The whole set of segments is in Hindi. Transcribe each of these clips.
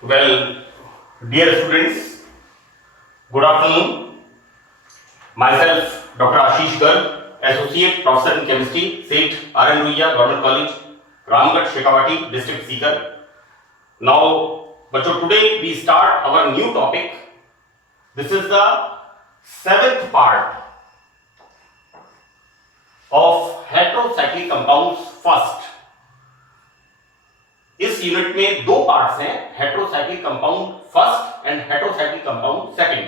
Well, dear students, good afternoon. Myself, Dr. Ashish Garg, Associate Professor in Chemistry, SET, R.N. Ruiya, Government College, Ramgarh, Shekhawati, District Seeker. Now, bachcho, today we start our new topic. This is the seventh part of heterocyclic compounds first. इस यूनिट में दो पार्ट्स हैं, heterocyclic compound first and heterocyclic compound second.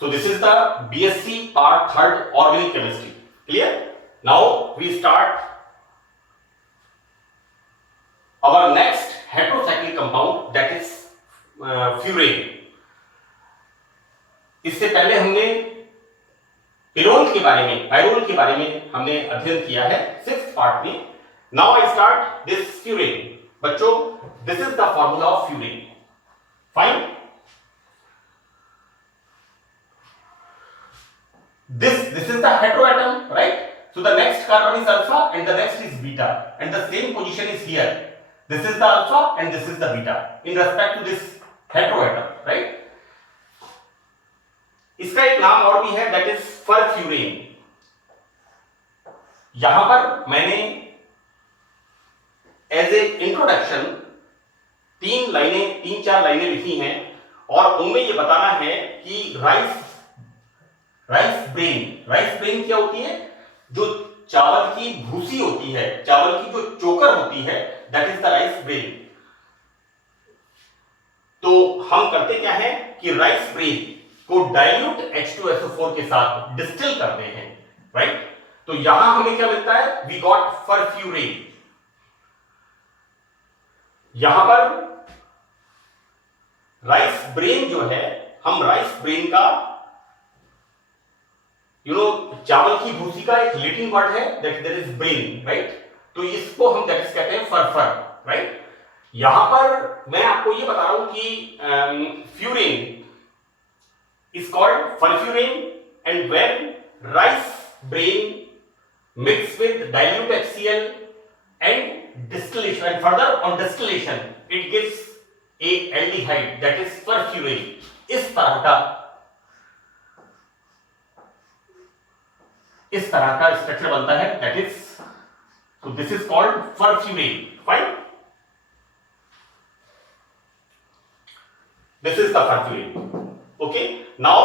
So this is the BSc part third organic chemistry. Clear? Now we start our next heterocyclic compound, that is furane. इससे पहले हमने पिरोल के बारे में, पायरोल के बारे में हमने अध्ययन किया है सिक्स्थ पार्ट में. Now I start this furan. बच्चों, this is the formula of furan. Fine. This is the heteroatom, right? So the next carbon is alpha and the next is beta, and the same position is here. This is the alpha and this is the beta in respect to this heteroatom, right? इसका एक नाम और भी है, that is फरफ्यूरेन. यहां पर मैंने एज ए इंट्रोडक्शन तीन चार लाइनें लिखी हैं और उनमें ये बताना है कि राइस ब्रेन क्या होती है? जो चावल की भूसी होती है, चावल की जो चोकर होती है, that is the rice bran. तो हम करते क्या है कि राइस ब्रेन को डाइल्यूट H2SO4 के साथ डिस्टिल करते हैं, राइट? तो यहां हमें क्या मिलता है? We got furfuran. यहां पर राइस ब्रेन जो है, हम राइस ब्रेन का चावल की भूसी का एक लिटिल वर्ड है, that there is bran, right? तो इसको हम दैट इज कहते हैं फरफर, राइट? यहां पर मैं आपको ये बता रहा हूं कि furan is called furfuran, and when rice bran mixed with dilute HCl and distillation, and further on distillation it gives a aldehyde, that is furfuran. इस तरह का स्ट्रक्चर बनता है, that is, so this is called furfuran. Fine. This is the furfuran. Okay, now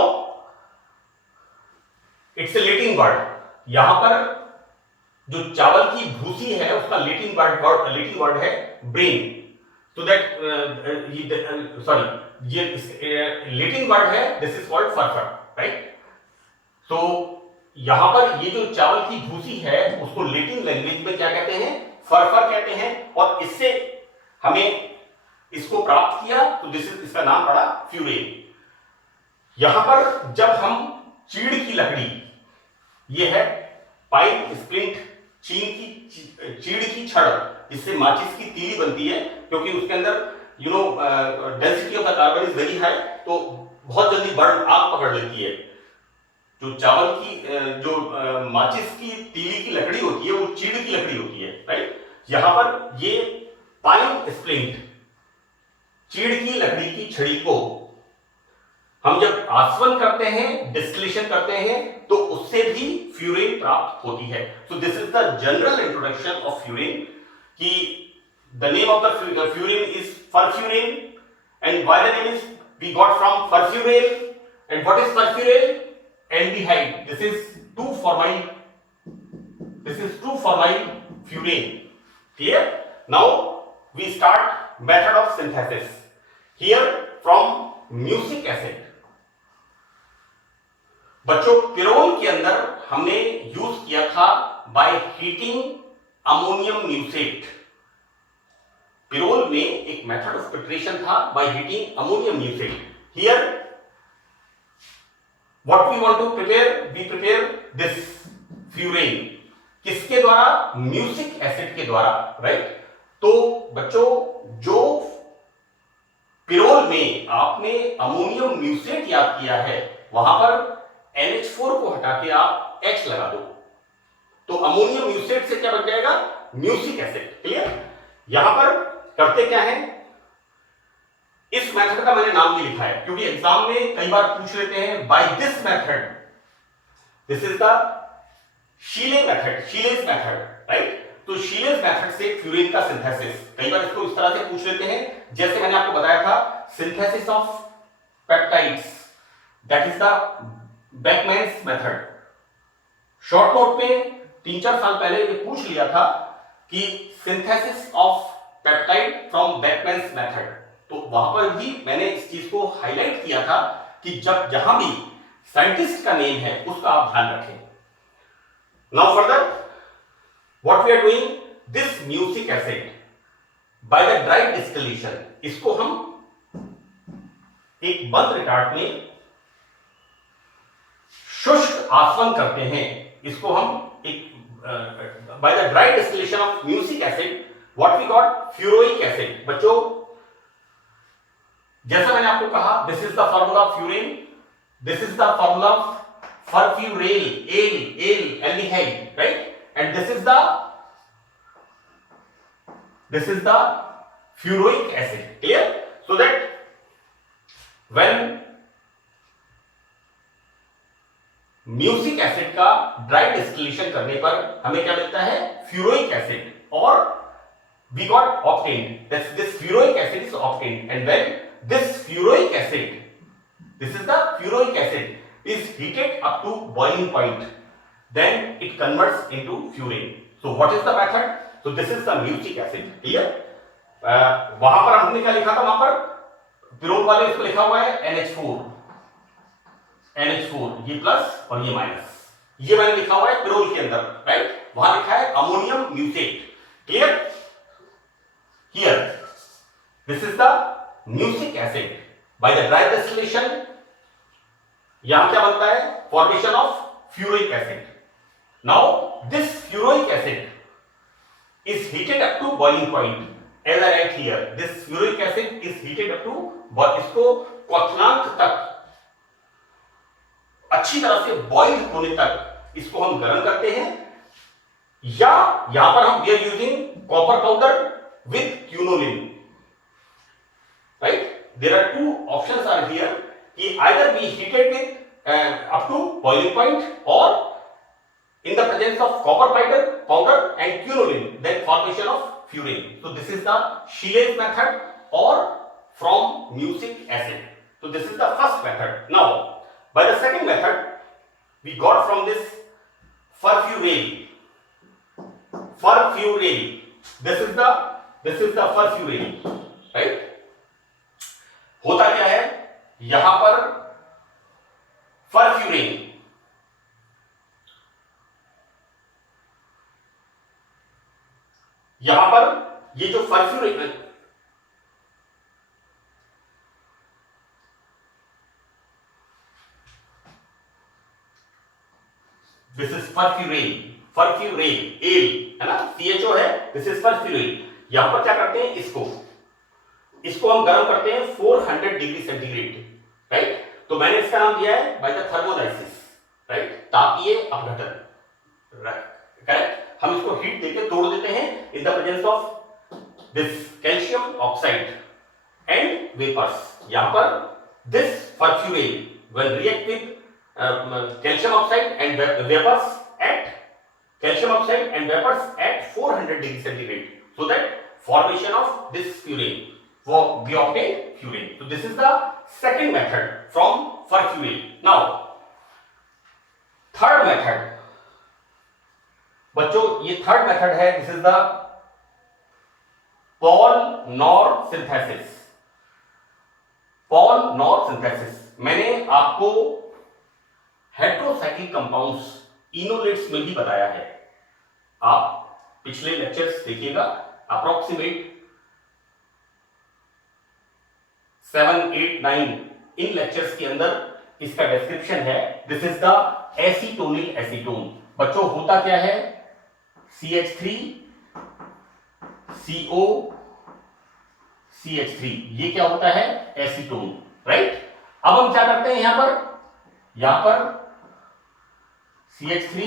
it's a Latin word. यहां पर जो चावल की भूसी है उसका Latin word है brain. So that ये Latin word है, this is called furfur, right? So यहां पर ये जो चावल की भूसी है उसको Latin लैंग्वेज में क्या कहते हैं? फरफर कहते हैं. और इससे हमें इसको प्राप्त किया तो इसका नाम पड़ा फ्यूरेन. यहां पर जब हम चीड़ की लकड़ी, ये है पाइन स्प्लिंट, चीड़ की छड़, जिससे माचिस की तीली बनती है, क्योंकि उसके अंदर density of the carbon is very high, तो बहुत जल्दी आग पकड़ लेती है. जो चावल की जो माचिस की तीली की लकड़ी होती है वो चीड़ की लकड़ी होती है, राइट? यहां पर ये पाइन स्प्लिंट, चीड़ की लकड़ी की छड़ी को हम जब आसवन करते हैं, डिस्टिलेशन करते हैं, तो उससे भी फ्यूरेन प्राप्त होती है. So this is the general introduction of furan, कि the name of the furan is furfuran, and why the name is we got from furfuran. And what is furfuran? Aldehyde. This is 2-formyl furan. Clear? Now we start method of synthesis. Here from mucic acid. बच्चों, पिरोल के अंदर हमने यूज किया था by heating ammonium mucate. Pyrrole में एक मेथड ऑफ प्रिपरेशन था by heating ammonium mucate. Here what we want to prepare, we prepare this furan. किसके द्वारा? म्यूसिक एसिड के द्वारा, राइट? तो बच्चों, जो पिरोल में आपने अमोनियम म्यूसेट याद किया है, वहां पर NH4 को हटा के आप H लगा दो, तो अमोनियम म्यूसेट से क्या बन जाएगा? Music acid. क्लियर? यहां पर करते क्या है, इस मेथड का मैंने नाम भी लिखा है क्योंकि एग्जाम में कई बार पूछ लेते हैं by this method, this is the Scheele method, Scheele's method, right. तो शीलेस मेथड से फ्यूरेन का सिंथेसिस, कई बार इसको इस तरह से पूछ लेते हैं जैसे मैंने आपको बताया था synthesis of peptides, that is the Beckmann's method. Short note में 3-4 साल पहले ये पूछ लिया था कि synthesis of peptide from Beckmann's method, तो वहां पर भी मैंने इस चीज को हाईलाइट किया था कि जब जहां भी साइंटिस्ट का नेम है उसका आप ध्यान रखें। Now further what we are doing, this mucic acid by the dry distillation, इसको हम एक बंद रिटार्ट में शुष्क आसवन करते हैं, इसको हम एक by the dry distillation of mucic acid what we got, furoic acid. बच्चों जैसा मैंने आपको कहा this is the formula of furan, this is the formula of furfural, al aldehyde, right, and this is the furoic acid, clear. So that when mucic acid का ड्राई डिस्टिलेशन करने पर हमें क्या मिलता है, फ्यूरोइक एसिड, और we got obtained, this fluoroic acid is obtained, and when this fluoroic acid, this is the fluoroic acid, is heated up to boiling point, then it converts into furane. So what is the method? So this is the music acid, clear. वहां पर हमने क्या लिखा था, वहां पर पिरोल वाले इसको लिखा हुआ है NH4, ये प्लस और ये माइनस, ये मैंने लिखा हुआ है पिरोल के अंदर, राइट। वहां लिखा है ammonium mutate, clear. Here, this is the music acid by the dry distillation, यहां क्या बनता है, formation of fluoric acid. Now this fluoric acid is heated up to boiling point, as I write here, this fluoric acid is heated up to, इसको क्वथनांक तक अच्छी तरह से बॉइल होने तक इसको हम गर्म करते हैं, या यहां पर हम we are using copper powder with quinoline, right? There are two options are here, कि either we heat it with up to boiling point, or in the presence of copper powder and quinoline, then formation of furane. So this is the Scheele's method or from music acid. So this is the first method. Now by the second method we got from this furfural. This is the furfural, right? होता क्या है, यहां पर फरफ्यूरेन, यहां पर ये जो फरफ्यूरेन, दिस इज फरफ्यूरेल, एल है ना, CHO है, दिस इज फरफ्यूरेल। यहां पर क्या करते हैं, इसको हम गर्म करते हैं 400 डिग्री सेंटीग्रेड, राइट। तो मैंने इसका नाम दिया है बाय द थर्मोलाइसिस, राइट, तापीय अपघटन, करेक्ट। हम इसको हीट देके तोड़ देते हैं in the presence of this calcium oxide and vapours. यहां पर this furfural when react with calcium oxide and vapors at 400 degree centigrade, so that formation of this furane, we obtain furane. So this is the second method from furfural. Now third method, बच्चों ये थर्ड मेथड है, this is the Paul-Knorr synthesis. Paul-Knorr synthesis मैंने आपको हेट्रोसाइक्लिक कंपाउंड्स इनोलेट्स में भी बताया है, आप पिछले लेक्चर्स देखिएगा, अप्रोक्सीमेट 7, 8, 9 इन लेक्चर्स के अंदर इसका डिस्क्रिप्शन है। This is the acetonyl acetone. बच्चों होता क्या है, CH3 CO CH3, ये क्या होता है, एसीटोन, राइट। अब हम क्या करते हैं, यहां पर CH3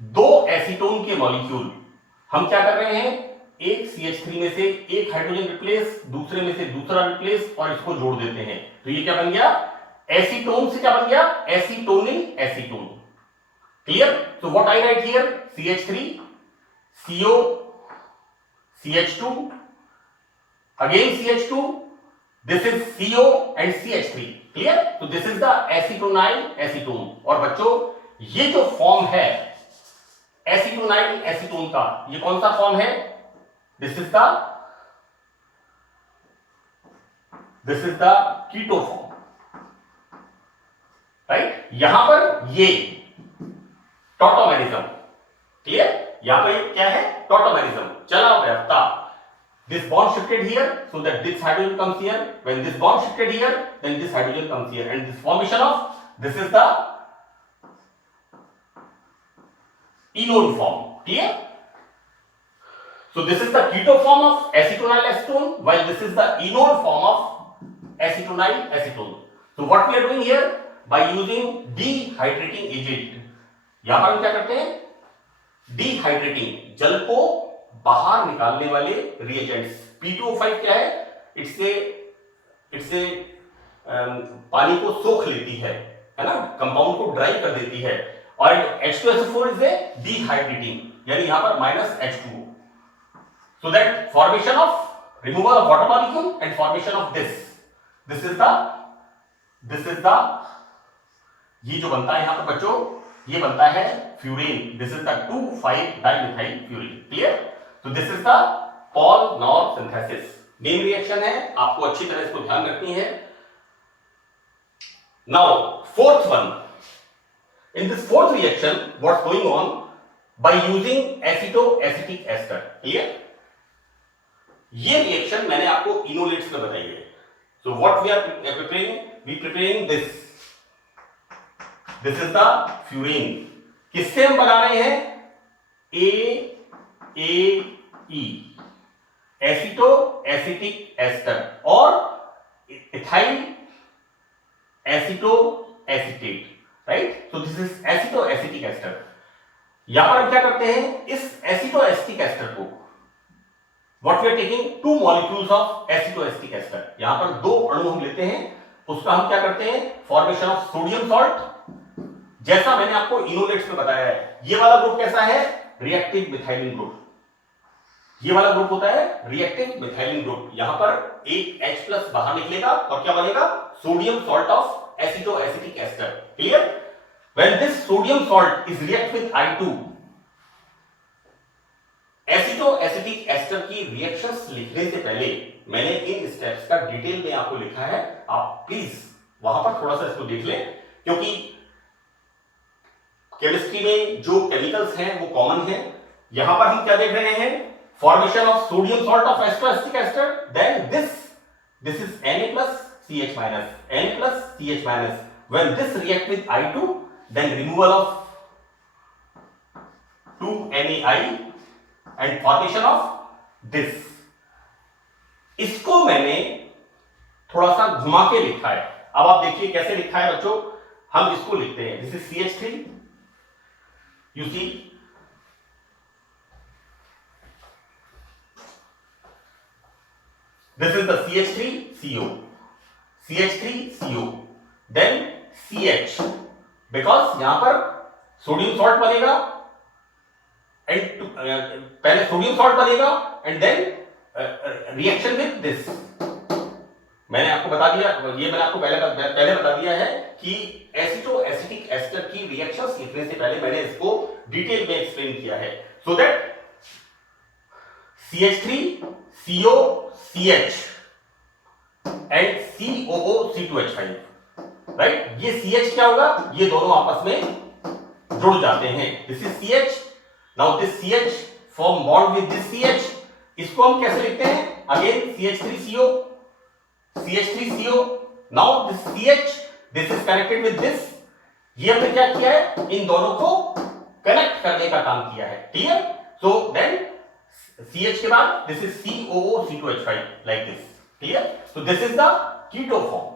दो एसीटोन के मॉलिक्यूल हम क्या कर रहे हैं, एक CH3 में से एक हाइड्रोजन रिप्लेस, दूसरे में से दूसरा रिप्लेस और इसको जोड़ देते हैं, तो ये क्या बन गया, एसीटोन से क्या बन गया, acetonyl acetone. Clear? So what I write here, CH3 CO CH2 again CH2, this is CO and CH3। Clear? तो दिस इज द एसीटोनाइल एसीटोन। और बच्चों ये जो फॉर्म है एसीटोनाइल एसीटोन का, ये कौन सा फॉर्म है, this is the keto form, right. यहां पर ये टॉटोमेरिज्म, क्लियर, यहां पर क्या है, टॉटोमेरिज्म चला गया था। This bond shifted here so that this hydrogen comes here. When this bond shifted here, then this hydrogen comes here, and this formation of this is the enol form. Clear? So this is the keto form of acetonyl acetone, while this is the enol form of acetonyl acetone. So what we are doing here, by using dehydrating agent, यहां पर हम क्या करते हैं, dehydrating, जल को बाहर निकालने वाले रिएजेंट्स। P2O5 क्या है, इससे पानी को सोख लेती है ना, कंपाउंड को ड्राई कर देती है। और H2SO4 इज ए डिहाइड्रेटिंग, यानी यहां पर -H2O, so that formation of removal of water molecule and formation of this is the ये जो बनता है यहां पर बच्चों, ये बनता है furan. This is the two five dimethyl furan. Clear? तो this is the Paal Knorr synthesis. Name reaction है, आपको अच्छी तरह इसको ध्यान रखनी है। Now fourth one, in this fourth reaction what's going on, by using aceto acetic ester. Clear? ये रिएक्शन मैंने आपको इनोलेट्स में बताई है। So what we are preparing this is the furan. किससे हम बना रहे हैं, AAE, एसिटो एसिटिक एस्टर, और ethyl एसिटो acetate, right. So this is aceto acetic ester. यहां पर हम क्या करते हैं, इस एसिटो एसिटिक एस्टर को, what we are taking 2 molecules of aceto acetic ester, यहां पर 2 अणु हम लेते हैं, उसका हम क्या करते हैं, फॉर्मेशन ऑफ सोडियम सॉल्ट, जैसा मैंने आपको इनोलेट्स में बताया है। ये वाला ग्रुप कैसा है, रिएक्टिव मिथाइलिन ग्रुप। ये वाला ग्रुप होता है रिएक्टिव मिथाइलिन ग्रुप। यहां पर एक H+ बाहर निकलेगा और क्या बनेगा, sodium salt of aceto acetic ester. Clear? When this sodium salt is react with I2, aceto acetic ester की रिएक्शंस लिखने से पहले मैंने इन स्टेप्स का डिटेल में आपको लिखा है, आप प्लीज वहां पर थोड़ा सा इसको देख लें, क्योंकि केमिस्ट्री में जो केमिकल्स हैं वो कॉमन है। यहां पर हम क्या देख रहे हैं, formation of sodium salt of acetic ester, then this is Na+CH-, Na+CH-। When this react with I2, then removal of 2NaI and formation of this. इसको मैंने थोड़ा सा घुमा के लिखा है। अब आप देखिए कैसे लिखा है बच्चों, हम इसको लिखते हैं, this is CH3, you see, this is the CH3CO, CH3CO, then CH, because यहां पर सोडियम सॉल्ट बनेगा, एंड पहले सोडियम सॉल्ट बनेगा and then reaction with this. मैंने आपको बता दिया, ये मैंने आपको पहले बता दिया है कि एसिटो एसिटिक एस्टर की रिएक्शंस लिखने से पहले मैंने इसको डिटेल में एक्सप्लेन किया है, so that CH3 CO CH and COO C2H5, right. ये CH क्या होगा, ये दोनों आपस में जुड़ जाते हैं, this is CH। Now this CH form bond with this CH, इसको हम कैसे लिखते हैं, again CH3CO, CH3CO। Now this CH, this is connected with this, ये हमने क्या किया है, इन दोनों को कनेक्ट करने का काम किया है। क्लियर? सो देन CH के बाद this is COO C2H5 like this. Clear? So this is the keto form.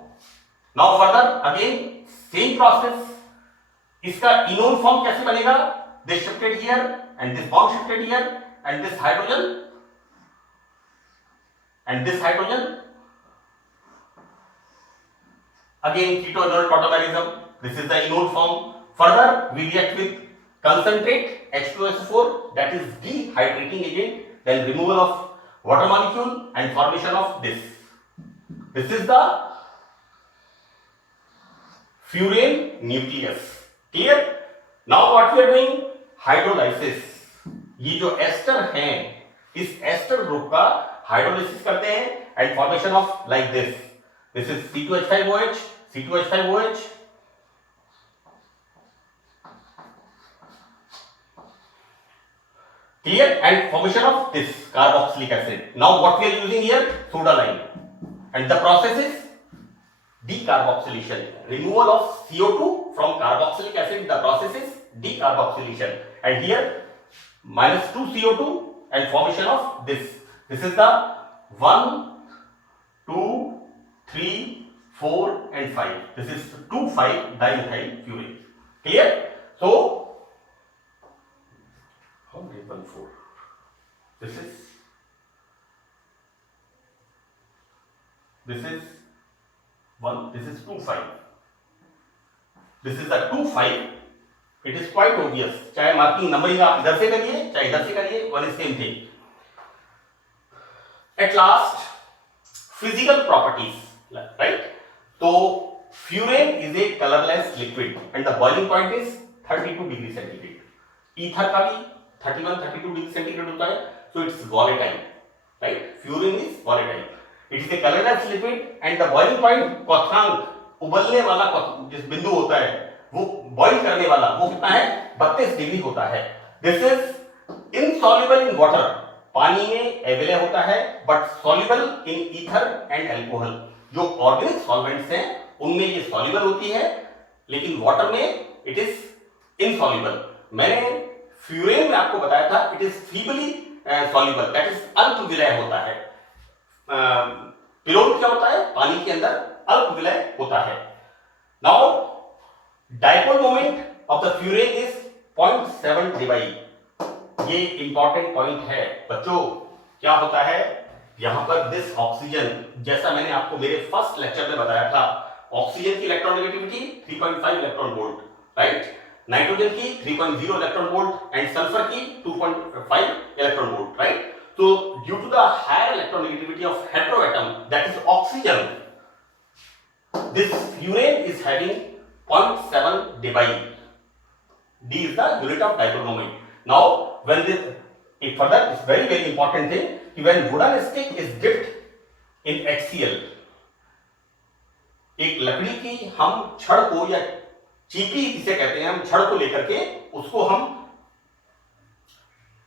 Now further again same process, इसका इनोल फॉर्म कैसे बनेगा, this shifted here, and this bond shifted here, and this hydrogen, again keto-inert tautomerism. This is the enol form. Further, we react with concentrate H2SO4, that is dehydrating agent, then removal of water molecule and formation of this. This is the furan nucleus. Clear? Now what we are doing? Hydrolysis. ये जो एस्टर हैं, इस एस्टर ग्रुप का हाइड्रोलाइसिस करते हैं and formation of like this. This is C2H5OH, C2H5OH. Clear? And formation of this carboxylic acid. Now what we are using here? Soda lime. And the process is decarboxylation. Removal of CO2 from carboxylic acid. The process is decarboxylation. And here minus 2 CO2 and formation of this. This is the 1, 2, 3, 4 and 5. This is 2,5-dimethyl furan. Clear? So, how many 1, 4? This is 1, this is 2, 5. This is the 2, 5. It is quite obvious. चाहे मार्किंग नंबरिंग आप इधर से करिए चाहे इधर से करिए, one is same thing. At last, physical properties, right? तो furan is a colourless liquid and the boiling point is 32 degree centigrade. Ether का भी 31-32 डिग्री सेंटीग्रेड होता है. So it's volatile, right? Furan is volatile. It is a colourless liquid and the boiling point, क्वथनांक, उबलने वाला जिस बिंदु होता है, वो बॉइल करने वाला, वो कितना है? 32 डिग्री होता है. This is insoluble in water. पानी में अवेलेबल होता है but soluble in ether and alcohol. जो ऑर्गेनिक सॉल्वेंट्स हैं उनमें ये सॉल्युबल होती है, लेकिन वाटर में इट इज इनसॉल्युबल. मैंने फ्यूरेन में आपको बताया था it is feebly soluble, that is अल्प विलय होता है. पिरोल क्या होता है? पानी के अंदर अल्प विलय होता है. Now dipole moment of the furan is 0.7 dBi. ये इंपॉर्टेंट पॉइंट है बच्चों. क्या होता है यहां पर? दिस ऑक्सीजन, जैसा मैंने आपको मेरे फर्स्ट लेक्चर में बताया था, ऑक्सीजन की इलेक्ट्रॉननेगेटिविटी 3.5 इलेक्ट्रॉन वोल्ट, राइट? नाइट्रोजन की 3.0 इलेक्ट्रॉन वोल्ट एंड सल्फर की 2.5 electron volt, right? So due to the higher electronegativity of heteroatom, that is oxygen, this furan is having 0.7 dBi. D is the unit of dipole moment. Now when this, it further is very important thing, when wooden stick is dipped in HCl, एक लकड़ी की हम छड़ को या चीपी जिसे कहते हैं, हम छड़ को लेकर के उसको हम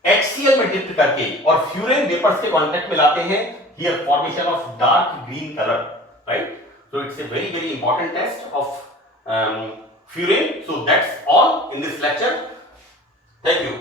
HCl में डिप करके और फ्यूरेन वेपर्स के कांटेक्ट में लाते हैं. Here formation of dark green colour, right? So it's a very important test of furan. So that's all in this lecture. Thank you.